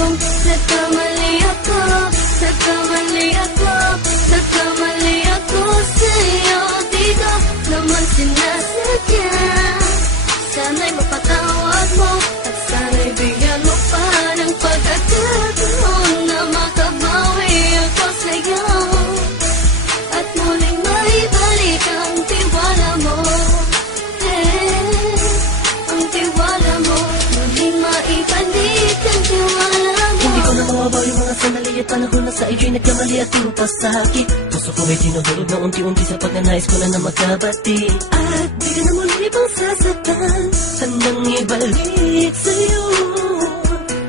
Nagkamali ako, nagkamali ako, nagkamali ako sa'yo. Di ko naman sinasadya. Sana'y mapatawad mo at sana'y bigyan mo pa ng pagkakataon na makabawi ako sa'yo at muling maibalik ang tiwala mo. Ang tiwala mo, muling maibalik ang tiwala mo. Hindi ko na mawabaw yung mga sandali at panahon na sa iyo'y nagkamali at di mo pasakit. Puso ko ay tinudulog na unti-unti sa pagnanais ko na magkabati. At di ka na muli pang sasaktan, handang ibalik sa'yo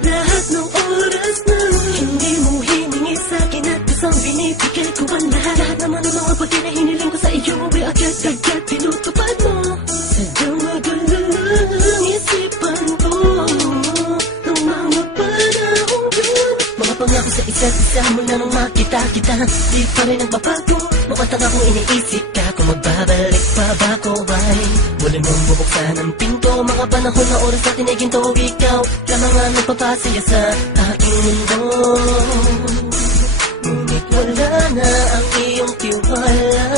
lahat ng oras na hindi mo hiningi sa'kin at isang binibigay ko ang lahat. Lahat naman ng mga bagay na hiniling ko sa iyo ay agad-agad tinutupad mo. Sadyang magalang isipan ko ng mga panahon yun. Mga pangako sa isa't isa mula nung makita kita, di pa rin nagbabago. Makatang akong iniisip ka kung magbabalik pa ba ko ay muli mong bubuksan ang pinto. Mga panahon na oras natin ay ginto. Ikaw lamang ang nagpapasaya sa aking mundo. Ngunit wala na ang iyong tiwala.